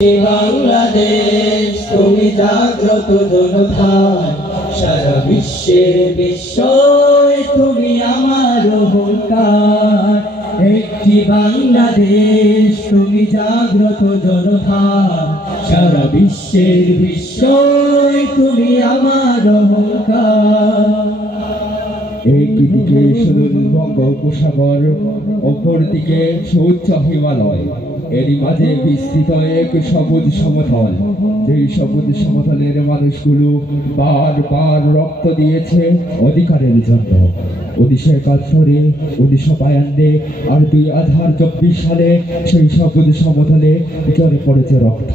বাংলাদেশ তুমি জাগ্রত জনতার সারা বিশ্বের বিস্ময় তুমি আমার অহংকার। একটি বাংলাদেশ তুমি জাগ্রত জনতার সারা বিশ্বের বিস্ময় তুমি আমার অহংকার। একদিকে সুদূর বঙ্গোপসাগর, অপরদিকে সুউচ্চ হিমালয়, এরই মাঝে বিস্তৃত এক সবুজ সমতল। যেই সবুজ সমতলের মানুষগুলো বারবার রক্ত দিয়েছে অধিকারের জন্য। 1971, 1952 আর 2024 সালে সেই সবুজ সমতলে ঝরে পড়েছে রক্ত।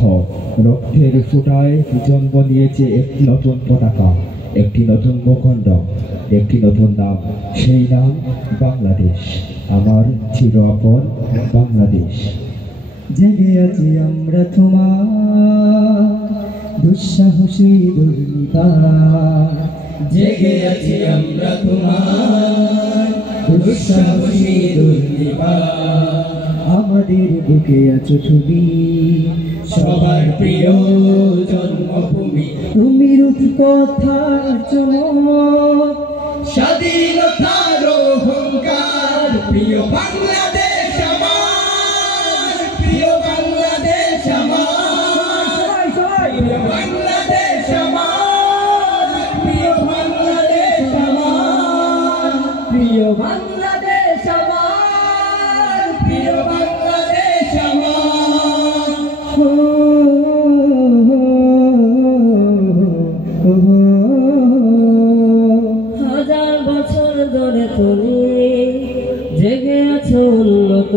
রক্তের ফোঁটায় জন্ম নিয়েছে একটি নতুন পতাকা, একটি নতুন ভূখণ্ড, একটি নতুন নাম। সেই নাম বাংলাদেশ, আমার চির আপন বাংলাদেশ। জেগে আছি আমরা তোমার দুঃসাহসী দুর্নিবার, জেগে আছি আমরা তোমার দুঃসাহসী দুর্নিবার। আমাদের বুকে আছো তুমি সবার প্রিয় জন্মভূমি, তুমি রূপকথার চমক, স্বাধীনতার অহংকার। প্রিয় বাংলাদেশ আমার, প্রিয় বাংলাদেশ আমার, প্রিয় বাংলাদেশ আমার, প্রিয় বাংলাদেশ আমার, প্রিয় বাংলাদেশ আমার, প্রিয় বাংলাদেশ আমার। হাজার বছর ধরে তুমি জেগে আছো উন্নত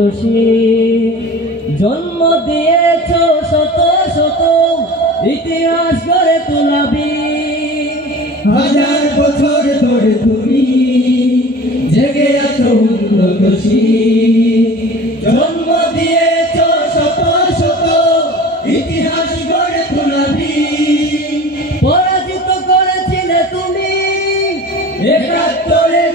জন্ম দিয়েছ শত শত ইতিহাস গড়ে তোলাবি। হাজার বছর ধরে তুমি জেগে আছো উন্নত জন্ম দিয়েছ শত শত ইতিহাস গড়ে তোলাবি। পরাজিত করেছিলে তুমি 71-এর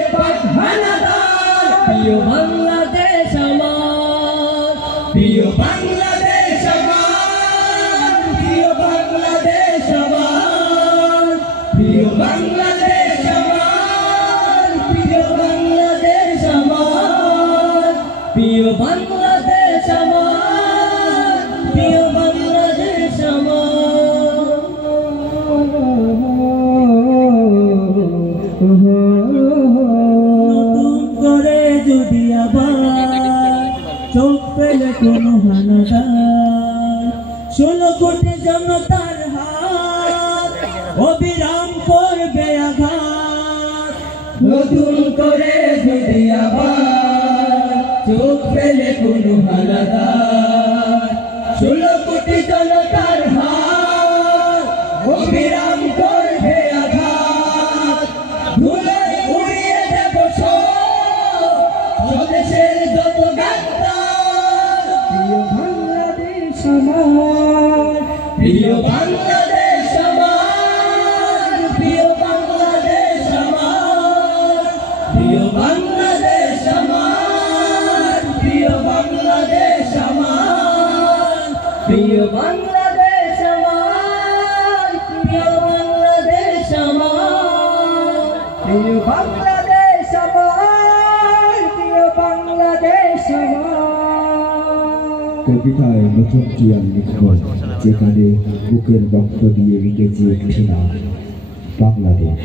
হানাদার। প্রিয় বাংলাদেশ আমার, প্রিয় বাংলাদেশ আমার, প্রিয় বাংলাদেশ আমার, প্রিয় বাংলাদেশ আমার, প্রিয় বাংলাদেশ আমার, প্রিয় বাংলাদেশ আমার, প্রিয় বাংলাদেশ আমার। নতুন করে যদি আবার চোখ পেলে কোনো হানাদার, 16 কোটি জনতার হাত অবিরাম করবে আঘাত। নতুন করে যদি আবার চোখ পেলে কোনো হানাদার, 16 কোটি জনতার হাত অবিরাম করবে আঘাত। ধুলোয় উড়িয়ে দেব স্বদেশের যত গাদ্দার। প্রিয় বাংলাদেশ আমার, প্রিয় বাংলাদেশ আমার, প্রিয় বাংলাদেশ আমার, প্রিয় বাংলাদেশ আমার, প্রিয় বাংলাদেশ আমার, প্রিয় বাংলাদেশ আমার, প্রিয় বাংলাদেশ আমার, প্রিয় বাংলাদেশ আমার, প্রিয় বাংলাদেশ আমার। কবিতায় নতুন জিয়ান লিখব, যেখানে বুকের রক্ত দিয়ে লিখেছি একটি নাম বাংলাদেশ।